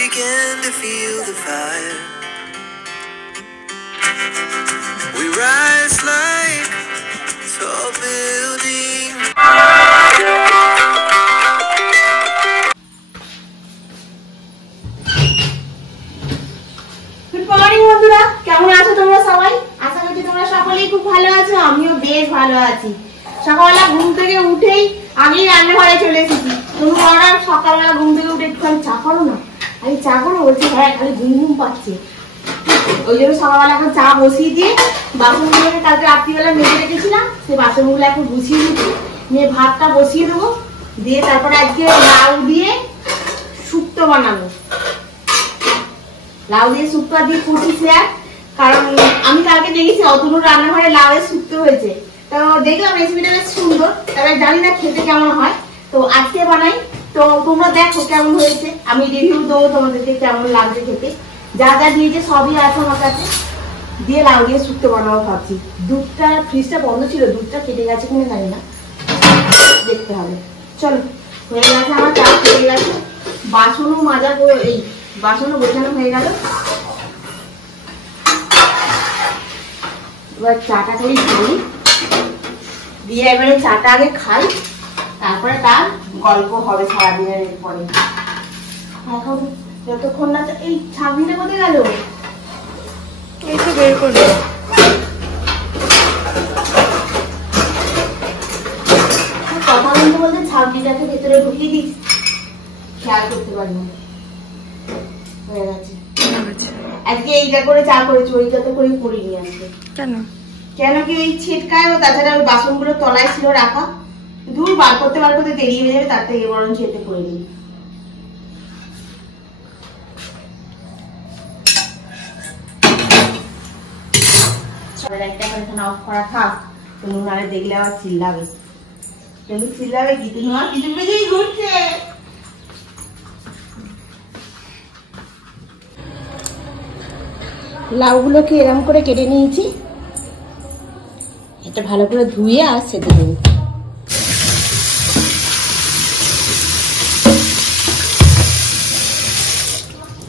began to feel the fire. We rise like tall buildings. Good morning বন্ধুরা, কেমন আছো তোমরা সবাই? আশা করছি তোমরা সকলেই খুব ভালো আছো। আমিও বেশ ভালো আছি। সকালবেলা ঘুম থেকে উঠেই আগেই রান্নাঘরে চলে এসেছি। তুমি বড়রা সকালবেলা ঘুম থেকে উঠে একটু চা করো না। আমি চা করো বলছি, হ্যাঁ খালি ঘুম ঘুম পাচ্ছে। ওই জন্য সকালবেলা এখন চা বসিয়ে দিয়ে বাসনগুলোকে কালকে রাত্রিবেলা মেজে রেখেছিলাম, সেই বাসনগুলো এখন গুছিয়ে দিচ্ছি, নিয়ে ভাতটা বসিয়ে দেবো। দিয়ে তারপরে আজকে লাউ দিয়ে শুক্তো বানাবো। লাউ দিয়ে শুক্তো দিয়ে করছি আর, কারণ আমি কালকে দেখেছি অতনুর রান্নাঘরে লাউয়ের শুক্তো হয়েছে, তো দেখলাম রেসিপিটা বেশ সুন্দর। তবে জানি না খেতে কেমন হয়, তো আজকে বানাই। তো তোমরা দেখো কেমন হয়েছে, আমি রিভিউ দেবো তোমাদেরকে কেমন লাগছে খেতে। যা যা দিয়েছে সবই আছে আমার কাছে। দিয়ে লাউ দিয়ে শুক্তো বানাবো ভাবছি। দুধটা ফ্রিজটা বন্ধ ছিল, দুধটা কেটে গেছে কিনা জানি না, দেখতে হবে। চলো, হয়ে গেছে আমার চা, কেটে গেছে। বাসনও মাজা করে এই বাসনও গোছানো হয়ে গেল। এবার চাটা করে দিই, দিয়ে এবারে চাটা আগে খাই, তারপরে তার গল্প হবে সারাদিনের পরে। এখন যতক্ষণ না এই ছাগনিটা কোথায় গেল, এই তো বের করলো। কথা বলতে বলতে ছাগনিটাকে ভেতরে ঢুকিয়ে দিস, খেয়াল করতে পারি না। হয়ে গেছে। আজকে এইটা করে চা করেছি, ওইটাতে করে করিনি আজকে। কেন কেন কি ওই ছিটকায়, ও তাছাড়া ওই বাসনগুলো তলায় ছিল রাখা, দূর বার করতে দেরি হয়ে যাবে, তার থেকে বরং ছেড়ে করে নিই। একটা এখানে অফ করা থাক, তুমি নাহলে দেখলে আবার চিল্লাবে। তুমি চিল্লাবে কি, তুমি আমার কিছু বেজেই ঘুরছে। লাউগুলোকে এরকম করে কেটে নিয়েছি, এটা ভালো করে ধুয়ে আর সেদ্ধ দেবো।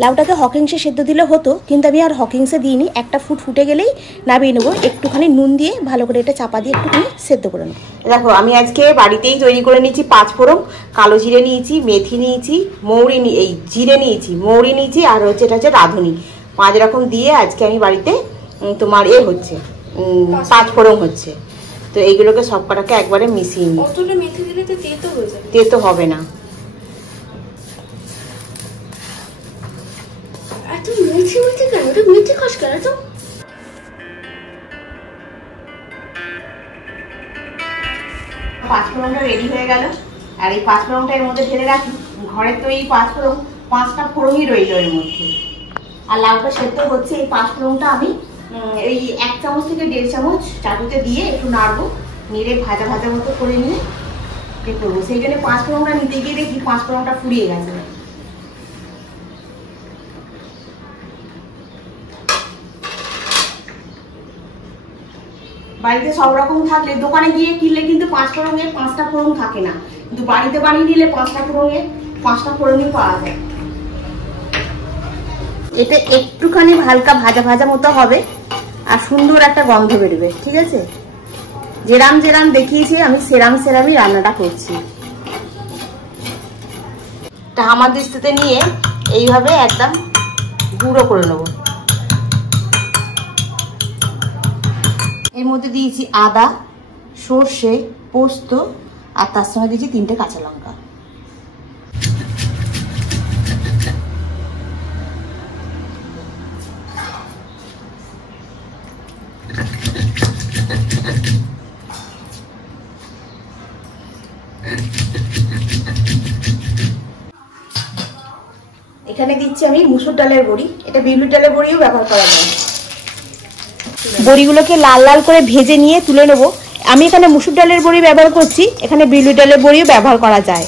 লাউটাকে হকিংসে সেদ্ধ দিলে হতো, কিন্তু আমি আর হকিংসে দিইনি। একটা ফুটে গেলেই নামিয়ে নেবো, একটুখানি নুন দিয়ে ভালো করে এটা চাপা দিয়ে একটুখানি সেদ্ধ করে নেবো। দেখো আমি আজকে বাড়িতেই তৈরি করে নিয়েছি পাঁচফোড়ন, কালো জিরে নিয়েছি, মেথি নিয়েছি, মৌরি এই জিরে নিয়েছি, মৌরি নিয়েছি, আর হচ্ছে এটা হচ্ছে রাঁধুনি। 5 রকম দিয়ে আজকে আমি বাড়িতে তোমার হচ্ছে পাঁচফোড়ন হচ্ছে। তো এইগুলোকে সব কটাকে একবারে মিশিয়ে নিই। অতটা মেথি দিলে তো তেতো হয়ে যাবে। তেতো হবে না। এত মিঠি মিঠি কেন, এটা মিঠি খাস কেন তো? পাঁচফোড়নটা রেডি হয়ে গেল, আর এই পাঁচফোড়নটা এর মধ্যে ঢেলে রাখি। ঘরের তো এই পাঁচফোড়ন 5টা ফোড়নই রইল এর মধ্যে। আর লাউটা সেদ্ধ হচ্ছে, এই পাঁচফোড়নটা আমি এই 1 চামচ থেকে 1.5 চামচ চাটুতে দিয়ে একটু নাড়বো, নেড়ে ভাজা ভাজা মতো করে নিয়ে এ করবো। সেই জন্য পাঁচফোড়নটা নিতে গিয়ে দেখি পাঁচফোড়নটা ফুরিয়ে গেছে। বাড়িতে সব রকম থাকলে, দোকানে গিয়ে কিনলে কিন্তু 5 ফোড়নের 5টা ফোড়ন থাকে না, কিন্তু বাড়িতে বানিয়ে নিলে 5টা ফোড়নের 5টা ফোড়নই পাওয়া যায়। এটা একটুখানি হালকা ভাজা ভাজা মতো হবে, আর সুন্দর একটা গন্ধ বেরোবে। ঠিক আছে, যেরাম যেরাম দেখিয়েছি আমি সেরামই রান্নাটা করছি। হামাদিস্তাতে নিয়ে এইভাবে একদম গুঁড়ো করে নেবো। এর মধ্যে দিয়েছি আদা, সর্ষে, পোস্ত, আর তার সঙ্গে দিয়েছি 3টে কাঁচা লঙ্কা। এখানে দিচ্ছি আমি মুসুর ডালের বড়ি, এটা বিউলির ডালের বড়িও ব্যবহার করা যায়। বড়িগুলোকে লাল লাল করে ভেজে নিয়ে তুলে নেবো। আমি এখানে মুসুর ডালের বড়ি ব্যবহার করছি, এখানে বিউলির ডালের বড়িও ব্যবহার করা যায়।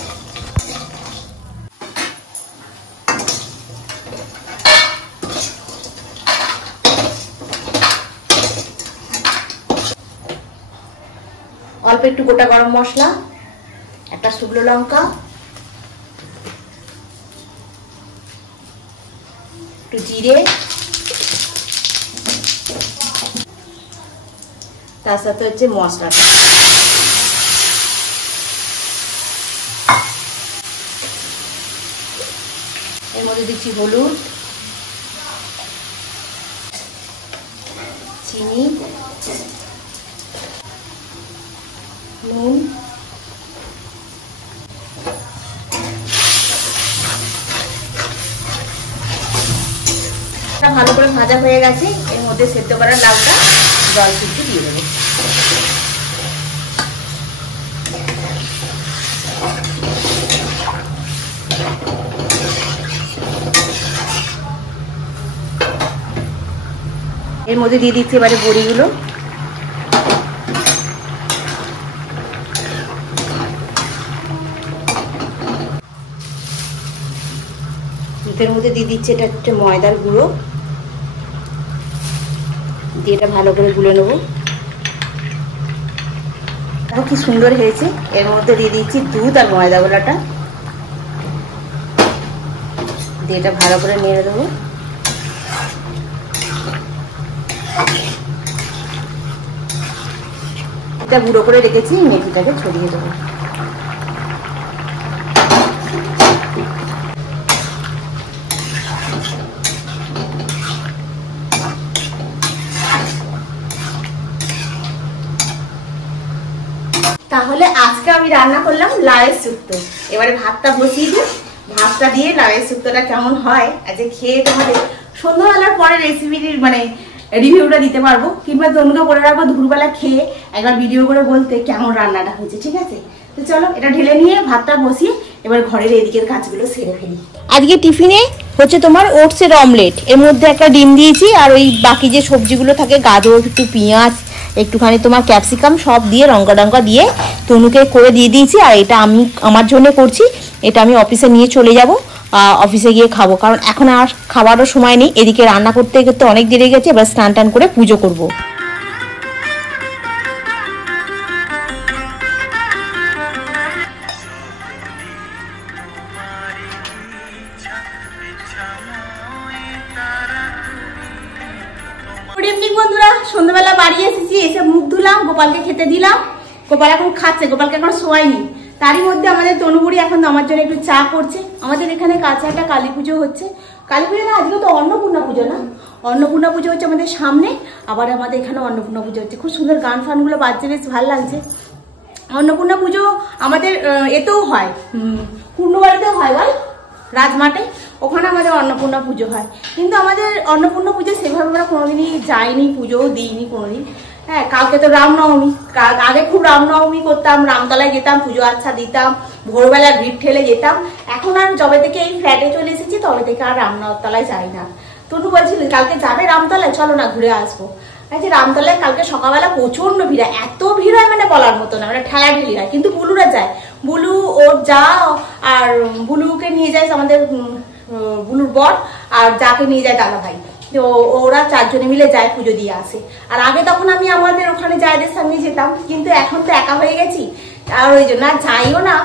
অল্প একটু গোটা গরম মশলা, একটা শুকনো লঙ্কা, একটু জিরে, তার সাথে হচ্ছে মশলাটা। এর মধ্যে দিচ্ছি হলুদ, চিনি, নুন, ভালো করে ভাজা হয়ে গেছে। এর মধ্যে সেদ্ধ করা লাউটা জল একটু দিয়ে দেবো। এর মধ্যে দিয়ে দিচ্ছি এবারে বড়িগুলো। এর মধ্যে দিয়ে দিচ্ছি এটা একটা ময়দার গুঁড়ো, দিয়ে এটা ভালো করে গুলে নেবো। দেখো কি সুন্দর হয়েছে। এর মধ্যে দিয়ে দিচ্ছি দুধ আর ময়দা গোলাটা, দিয়ে এটা ভালো করে নেড়ে দেবো। এটা গুঁড়ো করে রেখেছি, মেথিটাকে ছড়িয়ে দেবো। তাহলে আজকে আমি রান্না করলাম লাউয়ের শুক্তো। এবারে ভাতটা বসিয়ে দিই, ভাতটা দিয়ে লাউয়ের শুক্তোটা কেমন হয় আজকে খেয়ে তোমাদের সন্ধ্যাবেলার পরে রেসিপির মানে রিভিউটা দিতে পারবো, কিংবা তনুকে বলে রাখবো দুপুরবেলা খেয়ে একবার ভিডিও করে বলতে কেমন রান্নাটা হয়েছে। ঠিক আছে, তো চলো এটা ঢেলে নিয়ে ভাতটা বসিয়ে এবার ঘরের এদিকের কাজগুলো সেরে ফেলি। আজকে টিফিনে হচ্ছে তোমার ওটসের অমলেট, এর মধ্যে একটা ডিম দিয়েছি, আর ওই বাকি যে সবজিগুলো থাকে গাজর, একটু পেঁয়াজ, একটুখানি তোমার ক্যাপসিকাম সব দিয়ে লঙ্কা টঙ্কা দিয়ে তনুকে করে দিয়ে দিয়েছি। আর এটা আমি আমার জন্য করছি, এটা আমি অফিসে নিয়ে চলে যাব, অফিসে গিয়ে খাবো, কারণ এখন আর খাবারও সময় নেই। এদিকে রান্না করতে করতে অনেক দেরি গেছে, এবার স্নান টান করে পুজো করবো। গুড ইভিনিং বন্ধুরা, সন্ধ্যাবেলা বাড়ি এসেছি, এসে মুখ ধুলাম, গোপালকে খেতে দিলাম। গোপাল এখন খাচ্ছে, গোপালকে এখন শোয়াইনি। তারই মধ্যে আমাদের তনুবুড়ি এখন আমার জন্য একটু চা করছে। আমাদের এখানে কাছে একটা কালী পুজো হচ্ছে, কালী পুজো না, আজকে তো অন্নপূর্ণা পুজো না, অন্নপূর্ণা পুজো হচ্ছে আমাদের সামনে। আবার আমাদের এখানে অন্নপূর্ণা পুজো হচ্ছে, খুব সুন্দর গান ফানগুলো বাজছে, বেশ ভালো লাগছে। অন্নপূর্ণা পুজো আমাদের এতেও হয়, পূর্ণবাড়িতেও হয়, বল রাজমাটে, ওখানে আমাদের অন্নপূর্ণা পুজো হয়। কিন্তু আমাদের অন্নপূর্ণা পুজো সেভাবে আমরা কোনোদিনই যাইনি, পুজোও দিইনি কোনোদিন। হ্যাঁ, কালকে তো রামনবমী, আগে খুব রামনবমী করতাম, রামতলায় যেতাম, পুজো আচ্ছা দিতাম, ভোরবেলা ভিড় ঠেলে যেতাম। এখন আর যবে থেকে এই ফ্ল্যাটে চলে এসেছি তবে থেকে আর রামতলায় যাই না। তনু বলছিল কালকে যাবে রামতলায়, চলো না ঘুরে আসবো। আচ্ছা, রামতলায় কালকে সকালবেলা প্রচন্ড ভিড় হয়, এত ভিড় হয় মানে বলার মতো না, মানে ঠেলাঠেলি হয়। কিন্তু বুলুরা যায়, বুলু ওর যা আর বুলুকে নিয়ে যায় আমাদের বুলুর বর, আর যাকে নিয়ে যায় দাদা ভাই, তো ওরা চারজনে মিলে যায়, পুজো দিয়ে আসে। আর আগে তখন আমি আমাদের ওখানে যায়দের সঙ্গে যেতাম, কিন্তু এখন তো একা হয়ে গেছি, আর ওই জন্য আর যাইও না।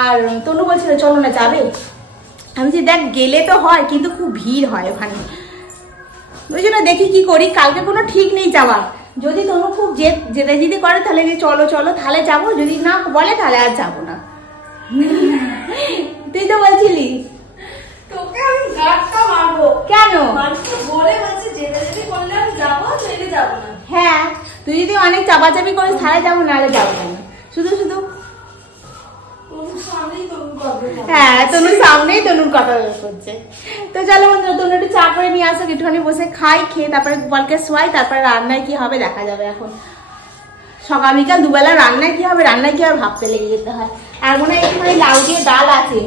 আর তনু বলছিল চলো না যাবে, আমি যে দেখ গেলে তো হয়, কিন্তু খুব ভিড় হয় ওখানে, ওই জন্য দেখি কি করি। কালকে কোনো ঠিক নেই যাওয়ার, যদি তনু খুব যেতে যেতে করে তাহলে চলো চলো তাহলে যাবো, যদি না বলে তাহলে আর যাবো না। তুই তো বলছিলি তোকে আমি গাঁটটা মারবো। কেন? বলে বলছে যেতে যেতে করলে আমি যাবো, চলে যাবো না। হ্যাঁ, তুই যদি অনেক চাপাচাপি করিস তাহলে যাবো, নাহলে যাবো না। শুধু শুধু হ্যাঁ, তনুর সামনেই তনুর কথা করছে। তো চলো বন্ধুরা, তনু একটু চা করে নিয়ে আসো, একটুখানি বসে খাই, খেয়ে তারপরে গোপালকে শোয়াই, তারপরে রান্নায় কি হবে দেখা যাবে। এখন সকাল বিকাল দুবেলা রান্নায় কি হবে, রান্নায় কি হবে ভাবতে লেগে যেতে হয়। আর মনে হয় একটুখানি লাউ দিয়ে ডাল আছে,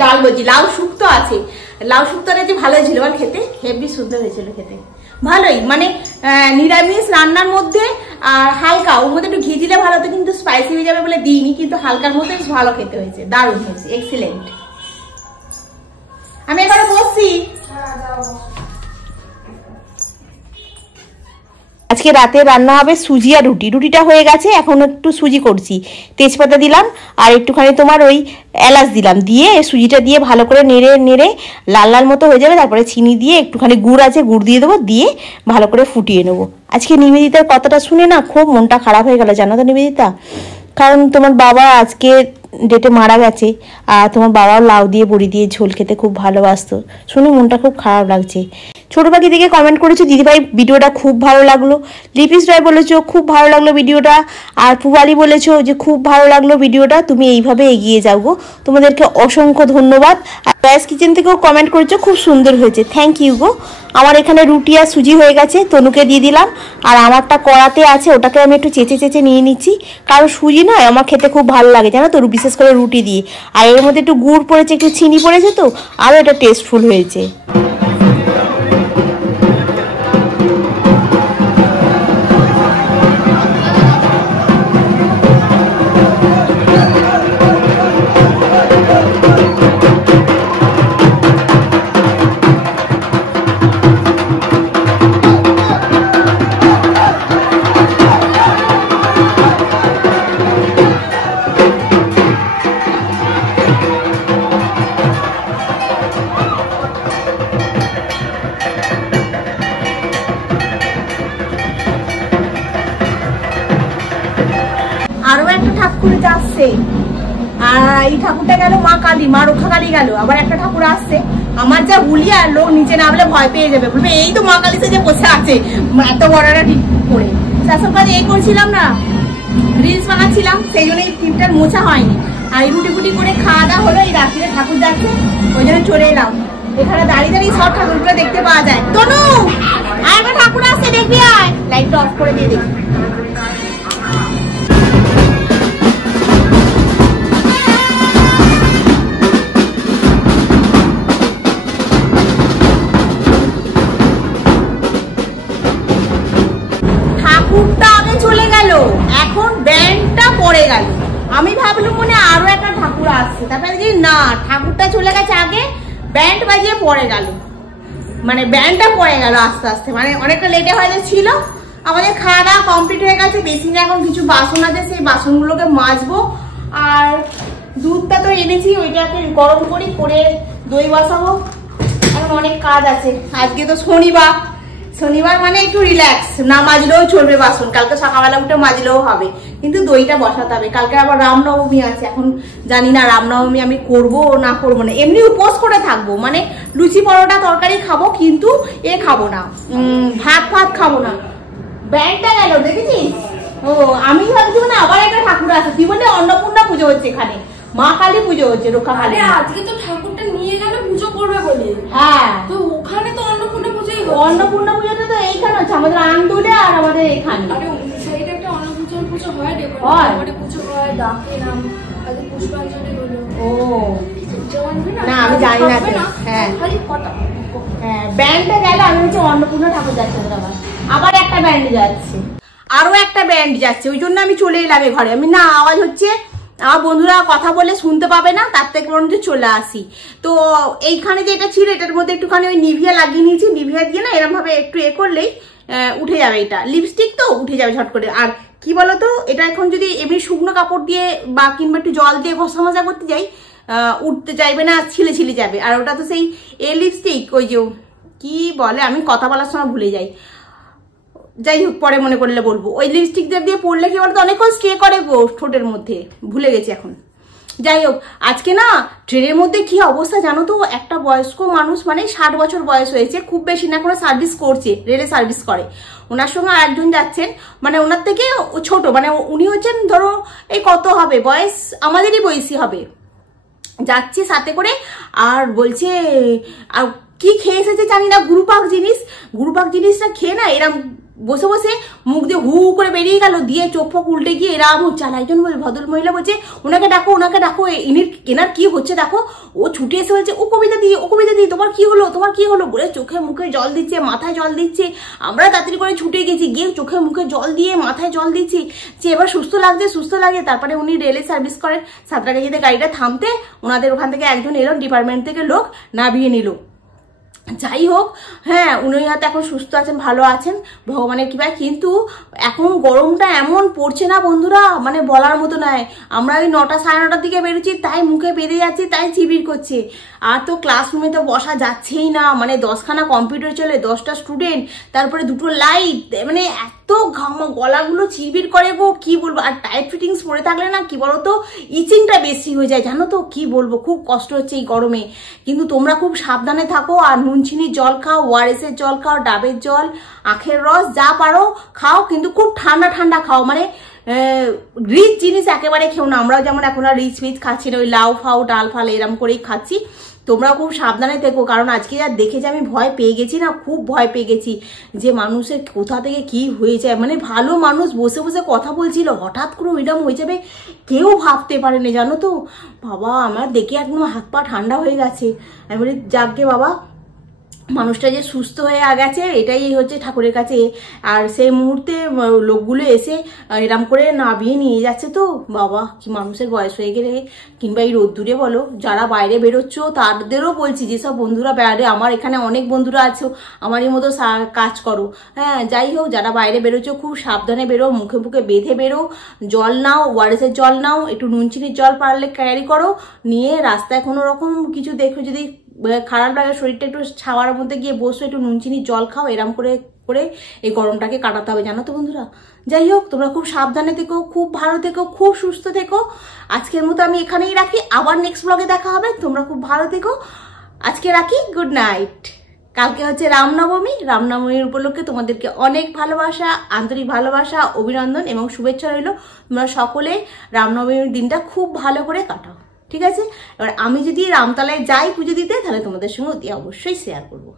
ডাল বলছি লাউ শুক্তো আছে, লাউ শুক্তোটা যে ভালো হয়েছিল বল, খেতে হেভি সুন্দর হয়েছিল খেতে, ভালোই মানে নিরামিষ রান্নার মধ্যে আর হালকা, ওর মধ্যে একটু ঘি দিলে ভালো হতো, কিন্তু স্পাইসি হয়ে যাবে বলে দিইনি, কিন্তু হালকার মধ্যে ভালো খেতে হয়েছে, দারুণ হয়েছে, এক্সিলেন্ট। আমি এবারে বসছি। আজকে রাতে রান্না হবে সুজি আর রুটি। রুটিটা হয়ে গেছে, এখন একটু সুজি করছি। তেজপাতা দিলাম আর একটুখানি তোমার ওই এলাচ দিলাম, দিয়ে সুজিটা দিয়ে ভালো করে নেড়ে নেড়ে লাল লাল মতো হয়ে যাবে। তারপরে চিনি দিয়ে একটুখানি গুড় আছে, গুড় দিয়ে দেবো, দিয়ে ভালো করে ফুটিয়ে নেবো। আজকে নিবেদিতার কথাটা শুনে না খুব মনটা খারাপ হয়ে গেল, জানো তো নিবেদিতা? কারণ তোমার বাবা আজকে ডেটে মারা গেছে, আর তোমার বাবাও লাউ দিয়ে বড়ি দিয়ে ঝোল খেতে খুব ভালোবাসতো। শুনে মনটা খুব খারাপ লাগছে। ছোট পাখি থেকে কমেন্ট করেছো, দিদিভাই ভিডিওটা খুব ভালো লাগলো। লিপিস রায় বলেছো খুব ভালো লাগলো ভিডিওটা। আর পুবালি বলেছো যে খুব ভালো লাগলো ভিডিওটা, তুমি এইভাবে এগিয়ে যাও গো। তোমাদেরকে অসংখ্য ধন্যবাদ। আর ব্যাস কিচেন থেকেও কমেন্ট করেছো খুব সুন্দর হয়েছে, থ্যাংক ইউ গো। আমার এখানে রুটি আর সুজি হয়ে গেছে, তনুকে দিয়ে দিলাম। আর আমারটা কড়াতে আছে, ওটাকে আমি একটু চেঁচে চেঁচে নিয়ে নিচ্ছি, কারণ সুজি নয় আমার খেতে খুব ভালো লাগে জানো তো, বিশেষ করে রুটি দিয়ে। আর এর মধ্যে একটু গুড় পড়েছে, একটু চিনি পড়েছে, তো আরও এটা টেস্টফুল হয়েছে। আরো একটা ঠাকুর আসছে, আর এই ঠাকুরটা গেল মা কালী, মা রক্ষা কালী গেল। আবার একটা ঠাকুর আসছে, আমার যা হুলিয়া, লোক নিচে নামলে ভয় পেয়ে যাবে, বলবে এই তো মা কালী যে বসে আছে এত বড়টা ঠিক করে। শাসক কাজে এই করছিলাম না, রিলস বানাচ্ছিলাম, সেই জন্য এই টিপটার মোছা হয়নি। আর এই রুটি ফুটি করে খাওয়া দাওয়া হলো, এই রাত্রিরে ঠাকুর যাচ্ছে, ওই জন্য চলে এলাম। এখানে দাঁড়িয়ে দাঁড়িয়ে সব ঠাকুরগুলো দেখতে পাওয়া যায়। তনু আর একটা ঠাকুর আসছে, দেখবি আয়। লাইটটা অফ করে দিয়ে দেখি। ঠাকুরটা আগে চলে গেল, এখন ব্যান্ডটা পড়ে গেল। আমি ভাবলাম মনে আরো একটা ঠাকুর আসছে, তারপরে দেখি না, ঠাকুরটা চলে গেছে আগে, ব্যান্ড বাজিয়ে পড়ে গেল। মানে ব্যান্ডটা পড়ে গেল আস্তে আস্তে, মানে অনেকটা লেটে হয়ে ছিল। আমাদের খাওয়া দাওয়া কমপ্লিট হয়ে গেছে, বেসিনে এখন কিছু বাসন আছে, সেই বাসনগুলোকে মাজবো। আর দুধটা তো এনেছি, ওইটাকে গরম করি, করে দই বসাবো। এখন অনেক কাজ আছে, আজকে তো শনিবার, শনিবার মানে একটু রিল্যাক্স, না মাজলেও চলবে বাসন, কালকে সকালবেলা উঠে মাজলেও হবে, কিন্তু দইটা বসাতে হবে। কালকে আবার রামনবমী আছে, এখন জানি না রামনবমী আমি করবো না করবো না। এমনি উপোস করে থাকবো, মানে লুচি পরোটা তরকারি খাবো, কিন্তু এ খাবো না, ভাত ফাত খাবো না। ব্যান্ডটা গেল দেখেছিস? ও আমি ভাবছি মানে আবার একটা ঠাকুর আছে, তুই বলে অন্নপূর্ণা পুজো হচ্ছে এখানে, মা কালী পুজো হচ্ছে, রক্ষা কালী। আজকে তো ঠাকুরটা নিয়ে গেল পুজো করবে বলে। হ্যাঁ, তো ওখানে তো অন্নপূর্ণা পুজোই হচ্ছে। অন্নপূর্ণা পুজোটা তো এইখানে হচ্ছে, আমাদের আন্দুলে আর আমাদের এখানে। আরে ওই সাইডে একটা অন্নপূজোর পুজো হয়, হয় পুজো হয়, ডাকে নাম আজকে পুষ্পাঞ্জলি হলো। ও না, আমি জানি না তো। হ্যাঁ হ্যাঁ, ব্যান্ডটা গেল, আমি হচ্ছে অন্নপূর্ণা ঠাকুর যাচ্ছে, আবার একটা ব্যান্ড যাচ্ছে, আরো একটা ব্যান্ড যাচ্ছে, ওই জন্য আমি চলে এলাম ঘরে। আমি না, আওয়াজ হচ্ছে, আমার বন্ধুরা কথা বলে শুনতে পাবে না, তার থেকে বরঞ্চ চলে আসি। তো এইখানে যেটা ছিল, এটার মধ্যে একটুখানি ওই নিভিয়া লাগিয়ে নিয়েছি, নিভিয়া দিয়ে না এরম ভাবে একটু এ করলেই উঠে যাবে। এটা লিপস্টিক তো উঠে যাবে ঝট করে। আর কি বলতো, এটা এখন যদি এমনি শুকনো কাপড় দিয়ে বা কিংবা একটু জল দিয়ে ঘষা মাজা করতে যাই, উঠতে চাইবে না, ছিলে ছিলে যাবে। আর ওটা তো সেই লিপস্টিক, ওই যে কি বলে, আমি কথা বলার সময় ভুলে যাই, যাই হোক পরে মনে করলে বলবো। ওই লিপস্টিক দিয়ে পরলে কি বলতো অনেকক্ষণ স্টে করে গো ঠোঁটের মধ্যে, ভুলে গেছি এখন। যাই হোক, আজকে না ট্রেনের মধ্যে কি অবস্থা জানো তো, একটা বয়স্ক মানুষ, মানে 60 বছর বয়স হয়েছে, খুব বেশি না, কোনো সার্ভিস করছে, রেলে সার্ভিস করে, ওনার সঙ্গে আরেকজন যাচ্ছেন, মানে ওনার থেকে ছোট, মানে উনি হচ্ছেন ধরো এই কত হবে বয়স, আমাদেরই বয়সী হবে, যাচ্ছে সাথে করে। আর বলছে আর কি খেয়ে এসেছে জানি না, গুরুপাক জিনিসটা খেয়ে না এরম বসে বসে মুখ দিয়ে হু করে বেরিয়ে গেল, দিয়ে চোখ ফোক উল্টে গিয়ে এরাম হচ্ছে। আর একজন ভদ্র মহিলা বলছে ওনাকে ডাকো, এনার কি হচ্ছে দেখো। ও ছুটে এসে বলছে ও কবিতা দি তোমার কি হলো বলে চোখে মুখে জল দিচ্ছে, মাথায় জল দিচ্ছে। আমরা তাড়াতাড়ি করে ছুটে গেছি, গিয়ে চোখে মুখে জল দিয়ে মাথায় জল দিচ্ছি যে এবার সুস্থ লাগে। তারপরে উনি রেলে সার্ভিস করেন, সাঁতরাগাছিতে গাড়িটা থামতে ওনাদের ওখান থেকে একজন এলো, ডিপার্টমেন্ট থেকে লোক নামিয়ে নিল। যাই হোক, হ্যাঁ উনি হয়তো এখন সুস্থ আছেন, ভালো আছেন ভগবানের কৃপায়, কিন্তু এখন গরমটা এমন পড়ছে না বন্ধুরা, মানে বলার মতো নয়। আমরা ওই 9টা সাড়ে 9টার দিকে বেরোচ্ছি, তাই মুখে বেঁধে যাচ্ছি, তাই চিবির করছে। আর তো ক্লাসরুমে তো বসা যাচ্ছেই না, মানে 10খানা কম্পিউটার চলে, 10টা স্টুডেন্ট, তারপরে 2টো লাইট, মানে এত গলাগুলো চিরবির করে গো, কি বলবো। আর টাইট ফিটিংস পরে থাকলে না কি বলতো, ইচিংটা বেশি হয়ে যায় জানো তো, কি বলবো, খুব কষ্ট হচ্ছে এই গরমে। কিন্তু তোমরা খুব সাবধানে থাকো, আর নুন চিনির জল খাও, ওআরএস এর জল খাও, ডাবের জল, আখের রস, যা পারো খাও, কিন্তু খুব ঠান্ডা ঠান্ডা খাও, মানে রিচ জিনিস একেবারে খেও না। আমরাও যেমন এখন আর রিচ ফিচ খাচ্ছি না, ওই লাউ ফাউ ডাল ফাল এরম করেই খাচ্ছি। তোমরা খুব সাবধানে থেকো, কারণ আজকে যা দেখে যে আমি ভয় পেয়ে গেছি না, খুব ভয় পেয়ে গেছি যে মানুষের কোথা থেকে কি হয়ে যায়। মানে ভালো মানুষ বসে বসে কথা বলছিল, হঠাৎ করে ওইরকম হয়ে যাবে কেউ ভাবতে পারেনি জানো তো। বাবা আমার দেখে একদম হাত পা ঠান্ডা হয়ে গেছে। আমি বলি যাকগে বাবা, মানুষটা যে সুস্থ হয়ে গেছে এটাই হচ্ছে ঠাকুরের কাছে। আর সেই মুহূর্তে লোকগুলো এসে এরম করে নামিয়ে নিয়ে যাচ্ছে, তো বাবা কি মানুষের বয়স হয়ে গেলে, কিংবা এই রোদ্দুরে বলো, যারা বাইরে বেরোচ্ছ তাদেরও বলছি, যেসব বন্ধুরা বাইরে, আমার এখানে অনেক বন্ধুরা আছো আমারই মতো কাজ করো, হ্যাঁ যাই হোক, যারা বাইরে বেরোচ্ছ খুব সাবধানে বেরো, মুখে মুখে বেঁধে বেরো, জল নাও, ওআরএস এর জল নাও, একটু নুন চিনির জল পারলে ক্যারি করো, নিয়ে রাস্তায় কোনো রকম কিছু দেখো যদি খারাপ লাগে, শরীরটা একটু ছাওয়ার মধ্যে গিয়ে বসো, একটু নুন চিনির জল খাও, এরম করে করে এই গরমটাকে কাটাতে হবে জানো তো বন্ধুরা। যাই হোক, তোমরা খুব সাবধানে থেকো, খুব ভালো থেকো, খুব সুস্থ থেকো। আজকের মতো আমি এখানেই রাখি, আবার নেক্সট ব্লগে দেখা হবে। তোমরা খুব ভালো থেকো, আজকে রাখি, গুড নাইট। কালকে হচ্ছে রামনবমী, রামনবমীর উপলক্ষে তোমাদেরকে অনেক ভালোবাসা, আন্তরিক ভালোবাসা, অভিনন্দন এবং শুভেচ্ছা রইল। তোমরা সকলে রামনবমীর দিনটা খুব ভালো করে কাটাও, ঠিক আছে। এবার আমি যদি রামতলায় যাই পুজো দিতে, তাহলে তোমাদের সঙ্গে অতি অবশ্যই শেয়ার করবো।